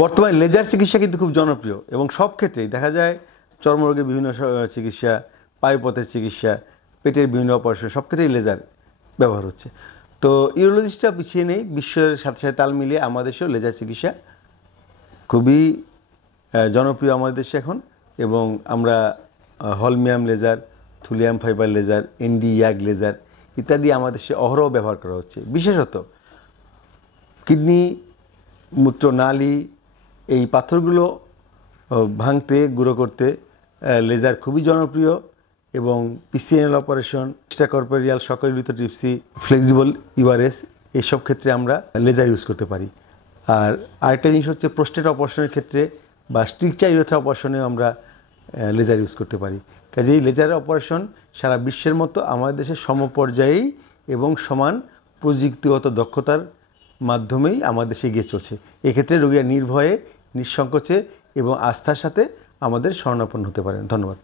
বর্তমানে লেজার চিকিৎসা কিন্তু খুব জনপ্রিয় এবং সব ক্ষেত্রেই দেখা যায় চর্মরোগের বিভিন্ন চিকিৎসা, পায়ুপথের চিকিৎসা, পেটের বিভিন্ন অপারেশন সব ক্ষেত্রেই লেজার ব্যবহার হচ্ছে। তো ইউরোলজিস্টরা পিছিয়ে নেই, বিশ্বের সাথে সাথে তাল মিলিয়ে আমাদের দেশেও লেজার চিকিৎসা খুবই জনপ্রিয় আমাদের দেশে এখন। এবং আমরা holmium laser, thulium fibre laser, ND YAG laser ইত্যাদি আমাদের দেশে অহরহ ব্যবহার করা হচ্ছে। বিশেষত কিডনি, মূত্রনালী এই পাথরগুলো ভাঙতে, গুঁড়ো করতে লেজার খুবই জনপ্রিয়। এবং পিসিএনএল অপারেশন, এক্সট্রাকর্পোরিয়াল সকলিতোট্রিপসি, ফ্লেক্সিবল ইউআরএস এইসব ক্ষেত্রে আমরা লেজার ইউজ করতে পারি। আর আরেকটা জিনিস হচ্ছে প্রোস্টেট অপারেশনের ক্ষেত্রে বা স্ট্রিকচার ইউরেথ্রা অপারেশনেও আমরা লেজার ইউজ করতে পারি। কাজেই লেজার অপারেশন সারা বিশ্বের মতো আমাদের দেশের সমপর্যায়েই এবং সমান প্রযুক্তিগত দক্ষতার মাধ্যমেই আমাদের দেশে এগিয়ে চলছে। এক্ষেত্রে রোগীরা নির্ভয়ে, নিঃসংকোচে এবং আস্থার সাথে আমাদের শরণাপন্ন হতে পারেন। ধন্যবাদ।